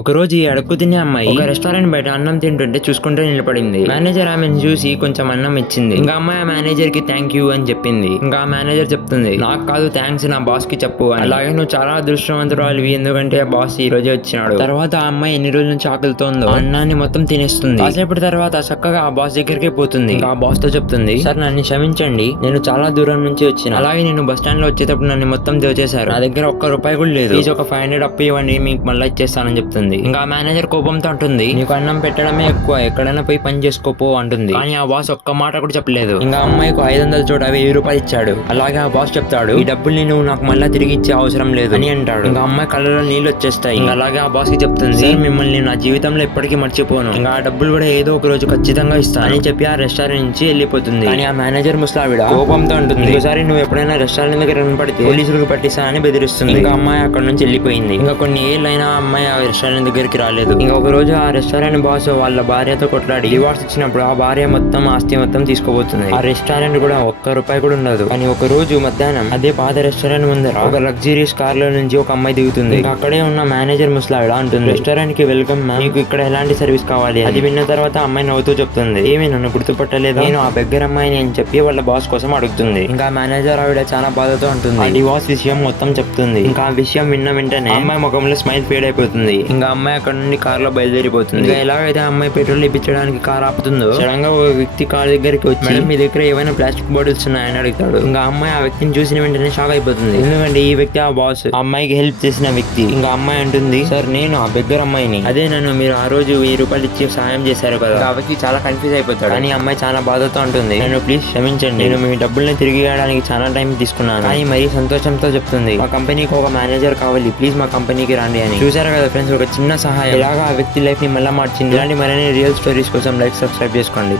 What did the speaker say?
ఒకరోజు ఈ అడుక్కు తినే అమ్మాయి ఒక రెస్టారెంట్ బయట అన్నం తింటుంటే చూసుకుంటూ నిలబడింది. మేనేజర్ ఆమెను చూసి కొంచెం అన్నం ఇచ్చింది. ఇంకా అమ్మాయి ఆ మేనేజర్ కి థ్యాంక్ యూ అని చెప్పింది. ఇంకా ఆ మేనేజర్ చెప్తుంది, నాకు కాదు థ్యాంక్స్, నా బాస్ కి చెప్పు అని. అలాగే నువ్వు చాలా అదృష్టవంతురాలివి, ఎందుకంటే ఆ బాస్ ఈ రోజే వచ్చినాడు. తర్వాత ఆ అమ్మాయి ఎన్ని రోజుల నుంచి ఆకలితోందో అన్నాన్ని మొత్తం తినేస్తుంది. కాసేపటి తర్వాత చక్కగా ఆ బాస్ దగ్గరికి పోతుంది. ఇంకా ఆ బాస్ తో చెప్తుంది, సార్ నన్ను క్షమించండి, నేను చాలా దూరం నుంచి వచ్చిన, అలాగే నేను బస్ స్టాండ్ లో వచ్చేటప్పుడు నన్ను మొత్తం దోచేశారు, నా దగ్గర ఒక్క రూపాయి కూడా లేదు, ప్లీజ్ ఒక 500 అప్పు ఇవ్వండి, మీకు మళ్ళీ ఇచ్చేస్తానని చెప్తుంది. ఇంకా మేనేజర్ కోపంతో అంటుంది, నీకు అన్నం పెట్టడమే ఎక్కువ, ఎక్కడైనా పోయి పని చేసుకోపో అంటుంది. కానీ ఆ బాస్ ఒక్క మాట కూడా చెప్పలేదు. ఇంకా అమ్మాయికి 500 చోట 1000 రూపాయలు ఇచ్చాడు. అలాగే ఆ బాస్ చెప్తాడు, ఈ డబ్బుల్ని నువ్వు నాకు మళ్ళీ తిరిగి ఇచ్చే అవసరం లేదు అని అంటాడు. ఇంకా అమ్మాయి కళ్ళలో నీళ్ళు వచ్చేస్తాయి. ఇంకా అలాగే ఆ బాస్ కి చెప్తుంది, మిమ్మల్ని నా జీవితంలో ఎప్పటికీ మర్చిపోను, ఇంకా ఆ డబ్బులు కూడా ఏదో ఒక రోజు ఖచ్చితంగా ఇస్తాను అని చెప్పి ఆ రెస్టారెంట్ నుంచి వెళ్ళిపోతుంది. కానీ ఆ మేనేజర్ ముసలావిడ కోపంతో ఉంటుంది, ఒకసారి నువ్వు ఎప్పుడైనా రెస్టారెంట్ దగ్గర కనపడితే పోలీసులకు పట్టిస్తానని బెదిరిస్తుంది. ఇంకా అమ్మాయి అక్కడ నుంచి వెళ్ళిపోయింది. ఇంకా కొన్ని ఏళ్ళైనా అమ్మాయి ఆ రెస్టారెంట్ దగ్గరికి రాలేదు. ఇంకా ఒక రోజు ఆ రెస్టారెంట్ బాస్ వాళ్ళ భార్యతో కొట్లాడి డివోర్స్ ఇచ్చినప్పుడు ఆ భార్య మొత్తం ఆస్తి మొత్తం తీసుకోబోతుంది. ఆ రెస్టారెంట్ కూడా ఒక్క రూపాయి కూడా ఉండదు. కానీ ఒక రోజు మధ్యాహ్నం అదే పాత రెస్టారెంట్ ముందర ఒక లగ్జరీస్ కార్ లో నుంచి ఒక అమ్మాయి దిగుతుంది. ఇంకా అక్కడే ఉన్న మేనేజర్ ముసలావిడ అంటుంది, రెస్టారెంట్ కి వెల్కమ్ మ్యామ్, మీకు ఇక్కడ ఎలాంటి సర్వీస్ కావాలి? అది విన్న తర్వాత అమ్మాయి నవ్వుతూ చెప్తుంది, ఏమి నన్ను గుర్తుపట్టలేదు, నేను ఆ బెగ్గర్ అమ్మాయిని అని చెప్పి వాళ్ళ బాస్ కోసం అడుగుతుంది. ఇంకా మేనేజర్ ఆవిడ చాలా బాధతో ఉంటుంది, ఆ డివోర్స్ విషయం మొత్తం చెప్తుంది. ఇంకా ఆ విషయం విన్న వెంటనే అమ్మాయి ముఖంలో స్మైల్ ఫేడ్ అయిపోతుంది. ఇంకా అమ్మాయి అక్కడ నుండి కార్ లో బయలుదేరిపోతుంది. ఇంకా ఎలాగైతే అమ్మాయి పెట్రోల్ ఇప్పించడానికి కార్ ఆపుతుందో సడన్ గా ఒక వ్యక్తి కార్ దగ్గరికి వచ్చి, మేడం మీ దగ్గర ఏమైనా ప్లాస్టిక్ బాటిల్స్ ఉన్నాయని అడుగుతాడు. ఇంకా అమ్మాయి ఆ వ్యక్తిని చూసిన వెంటనే షాక్ అయిపోతుంది, ఎందుకంటే ఈ వ్యక్తి ఆ బాస్, అమ్మాయికి హెల్ప్ చేసిన వ్యక్తి. ఇంకా అమ్మాయి అంటుంది, సార్ నేను ఆ బెగ్గర్ అమ్మాయిని, అదే నన్ను మీరు ఆ రోజు 1000 రూపాయలు ఇచ్చి సహాయం చేశారు కదా. ఆ వ్యక్తి చాలా కన్ఫ్యూజ్ అయిపోతాడు. కానీ అమ్మాయి చాలా బాధతో ఉంటుంది, నన్ను ప్లీజ్ క్షమించండి, నేను మీ డబ్బుల్ని తిరిగి ఇవ్వడానికి చాలా టైం తీసుకున్నాను. కానీ మరీ సంతోషంతో చెప్తుంది, మా కంపెనీకి ఒక మేనేజర్ కావాలి, ప్లీజ్ మా కంపెనీకి రండి అని. చూసారు కదా ఫ్రెండ్స్, ఒక చిన్న సహాయం ఎలాగా ఆ వ్యక్తి లైఫ్ ని మళ్ళీ మార్చింది. ఇలాంటి మరిన్ని రియల్ స్టోరీస్ కోసం లైక్ సబ్స్క్రైబ్ చేసుకోండి.